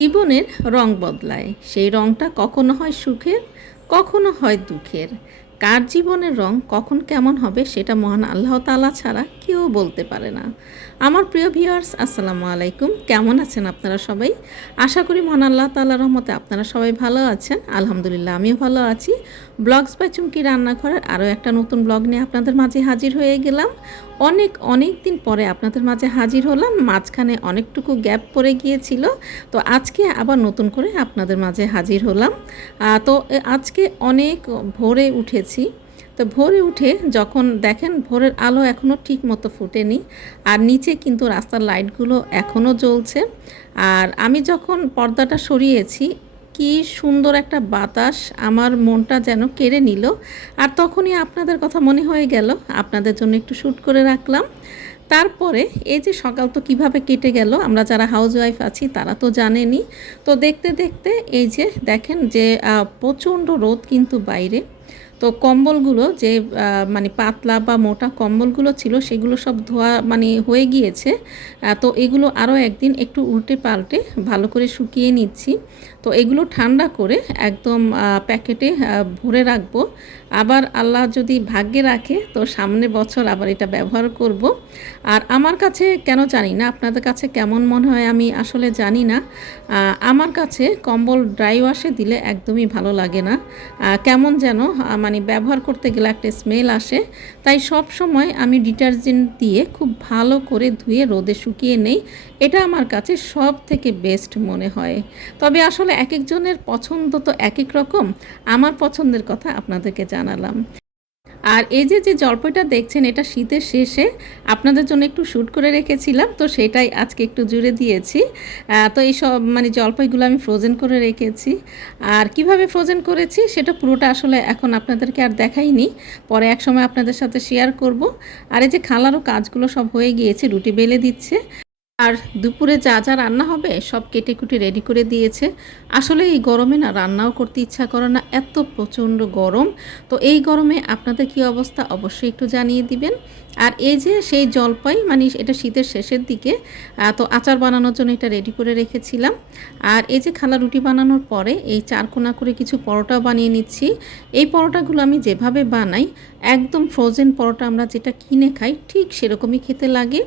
জীবনের রং বদলায়, সেই রংটা কখনো হয় সুখের, কখনো হয় দুঃখের। কার জীবনের রং কখন কেমন হবে সেটা মহান আল্লাহ তাআলা ছাড়া কেউ বলতে পারে না। আমার প্রিয় ভিউয়ার্স, আসসালামু আলাইকুম। কেমন আছেন আপনারা সবাই? আশা করি মহান আল্লাহ তাআলার রহমতে আপনারা সবাই ভালো আছেন। আলহামদুলিল্লাহ, আমিও ভালো আছি। ব্লগস বাই চুমকি রান্নাঘরের আরও একটা নতুন ব্লগ নিয়ে আপনাদের মাঝে হাজির হয়ে গেলাম। অনেক দিন পরে আপনাদের মাঝে হাজির হলাম। মাঝখানে অনেকটুকু গ্যাপ পড়ে গিয়েছিল, তো আজকে আবার নতুন করে আপনাদের মাঝে হাজির হলাম। আজকে অনেক ভোরে উঠেছি। তো ভোরে উঠে যখন দেখেন ভোরের আলো এখনও ঠিক মতো ফুটেনি, আর নিচে কিন্তু রাস্তার লাইটগুলো এখনও জ্বলছে। আর আমি যখন পর্দাটা সরিয়েছি, কি সুন্দর একটা বাতাস আমার মনটা যেন কেড়ে নিল। আর তখনই আপনাদের কথা মনে হয়ে গেল, আপনাদের জন্য একটু শ্যুট করে রাখলাম। তারপরে এই যে সকাল তো কিভাবে কেটে গেল, আমরা যারা হাউসওয়াইফ আছি তারা তো জানেনই। তো দেখতে দেখতে এই যে দেখেন যে প্রচণ্ড রোদ কিন্তু বাইরে। তো কম্বলগুলো যে মানে পাতলা বা মোটা কম্বলগুলো ছিল সেগুলো সব ধোয়া মানে হয়ে গিয়েছে। তো এগুলো আরও একদিন একটু উল্টে পাল্টে ভালো করে শুকিয়ে নিচ্ছি। তো এগুলো ঠান্ডা করে একদম প্যাকেটে ভরে রাখবো। আবার আল্লাহ যদি ভাগ্যে রাখে তো সামনের বছর আবার এটা ব্যবহার করব। আর আমার কাছে কেন জানি না, আপনাদের কাছে কেমন মনে হয় আমি আসলে জানি না, আমার কাছে কম্বল ড্রাই ওয়াশে দিলে একদমই ভালো লাগে না। কেমন যেন মানে ব্যবহার করতে গেলে একটা স্মেল আসে। তাই সব সময় আমি ডিটারজেন্ট দিয়ে খুব ভালো করে ধুয়ে রোদে শুকিয়ে নেই। এটা আমার কাছে সব থেকে বেস্ট মনে হয়। তবে আসলে এক একজনের পছন্দ তো এক এক রকম। আমার পছন্দের কথা আপনাদেরকে জানালাম। আর এই যে জলপাইটা দেখছেন, এটা শীতের শেষে আপনাদের জন্য একটু শ্যুট করে রেখেছিলাম, তো সেটাই আজকে একটু জুড়ে দিয়েছি। তো এই সব মানে জলপাইগুলো আমি ফ্রোজেন করে রেখেছি। আর কিভাবে ফ্রোজেন করেছি সেটা পুরোটা আসলে এখন আপনাদেরকে আর দেখাইনি, পরে এক সময় আপনাদের সাথে শেয়ার করব। আর এই যে খালারও কাজগুলো সব হয়ে গিয়েছে, রুটি বেলে দিচ্ছে। আর দুপুরে যা রান্না হবে সব কেটে কুটে রেডি করে দিয়েছে। আসলে এই গরমে না রান্নাও করতে ইচ্ছা করে না, এত প্রচণ্ড গরম। তো এই গরমে আপনাদের কি অবস্থা অবশ্যই একটু জানিয়ে দিবেন। আর এই যে সেই জলপাই মানে এটা শীতের শেষের দিকে, তো আচার বানানোর জন্য এটা রেডি করে রেখেছিলাম। আর এই যে খালা রুটি বানানোর পরে এই চারকোনা করে কিছু পরোটা বানিয়ে নিচ্ছি। এই পরোটাগুলো আমি যেভাবে বানাই, একদম ফ্রোজেন পরোটা আমরা যেটা কিনে খাই ঠিক সেরকমই খেতে লাগে।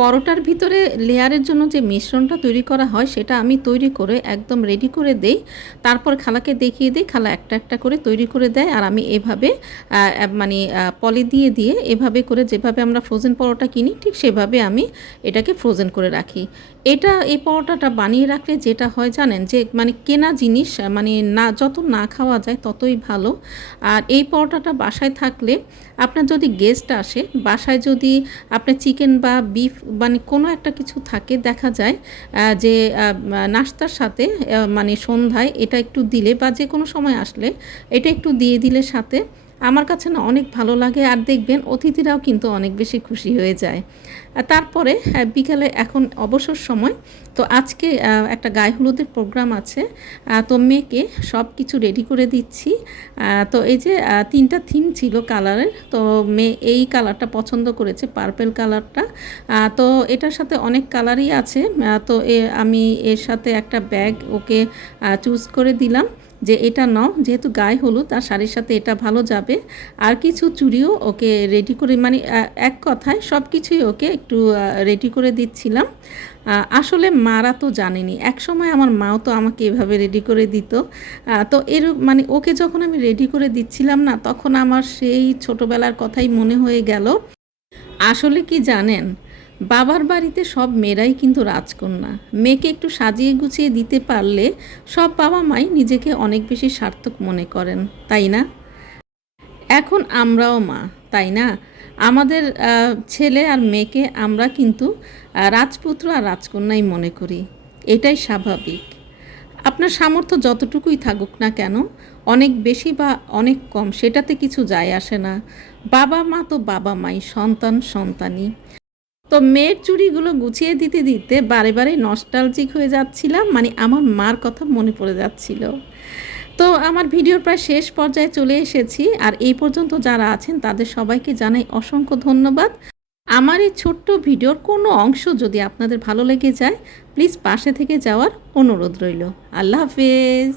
পরোটার ভিতরে লেয়ারের জন্য যে মিশ্রণটা তৈরি করা হয় সেটা আমি তৈরি করে একদম রেডি করে দেই। তারপর খালাকে দেখিয়ে দিই, খালা একটা একটা করে তৈরি করে দেয়। আর আমি এভাবে মানে পলি দিয়ে এভাবে করে যেভাবে আমরা ফ্রোজেন পরোটা কিনি ঠিক সেভাবে আমি এটাকে ফ্রোজেন করে রাখি। এই পরোটাটা বানিয়ে রাখলে যেটা হয় জানেন, যে মানে কেনা জিনিস মানে যত না খাওয়া যায় ততই ভালো। আর এই পরোটাটা বাসায় থাকলে আপনার যদি গেস্ট আসে, বাসায় যদি আপনার চিকেন বা বিফ মানে কোনো একটা কিছু থাকে, দেখা যায় যে নাস্তার সাথে মানে সন্ধ্যায় এটা একটু দিলে বা যে কোনো সময় আসলে এটা একটু দিয়ে দিলে সাথে, আমার কাছে না অনেক ভালো লাগে। আর দেখবেন অতিথিরাও কিন্তু অনেক বেশি খুশি হয়ে যায়। তারপরে বিকালে এখন অবসর সময়, তো আজকে একটা গায়ে হলুদের প্রোগ্রাম আছে। তো মেয়েকে সব কিছু রেডি করে দিচ্ছি। তো এই যে তিনটা থিম ছিল কালারের, তো মেয়ে এই কালারটা পছন্দ করেছে, পার্পেল কালারটা। তো এটার সাথে অনেক কালারই আছে। তো আমি এর সাথে একটা ব্যাগ ওকে চুজ করে দিলাম যে এটা নাও, যেহেতু গায়ে হলুদ আর শাড়ির সাথে এটা ভালো যাবে। আর কিছু চুড়িও ওকে রেডি করে মানে এক কথায় সব কিছুই ওকে একটু রেডি করে দিচ্ছিলাম। আসলে মারা তো জানেনি, এক সময় আমার মাও তো আমাকে এভাবে রেডি করে দিত। তো মানে ওকে যখন আমি রেডি করে দিচ্ছিলাম না, তখন আমার সেই ছোটোবেলার কথাই মনে হয়ে গেল। আসলে কি জানেন, বাবার বাড়িতে সব মেয়েরাই কিন্তু রাজকন্যা। মেয়েকে একটু সাজিয়ে গুছিয়ে দিতে পারলে সব বাবা মাই নিজেকে অনেক বেশি সার্থক মনে করেন, তাই না? এখন আমরাও মা, তাই না? আমাদের ছেলে আর মেয়েকে আমরা কিন্তু রাজপুত্র আর রাজকন্যাই মনে করি। এটাই স্বাভাবিক। আপনার সামর্থ্য যতটুকুই থাকুক না কেন, অনেক বেশি বা অনেক কম সেটাতে কিছু যায় আসে না। বাবা মা তো বাবা মাই, সন্তান সন্তানই। তো মেয়ের চুড়িগুলো গুছিয়ে দিতে দিতে বারে নস্টালজিক হয়ে যাচ্ছিলাম, মানে আমার মার কথা মনে পড়ে যাচ্ছিল। তো আমার ভিডিওর প্রায় শেষ পর্যায়ে চলে এসেছি। আর এই পর্যন্ত যারা আছেন তাদের সবাইকে জানাই অসংখ্য ধন্যবাদ। আমার এই ছোট্ট ভিডিওর কোনো অংশ যদি আপনাদের ভালো লেগে যায় প্লিজ পাশে থেকে যাওয়ার অনুরোধ রইল। আল্লাহ হাফেজ।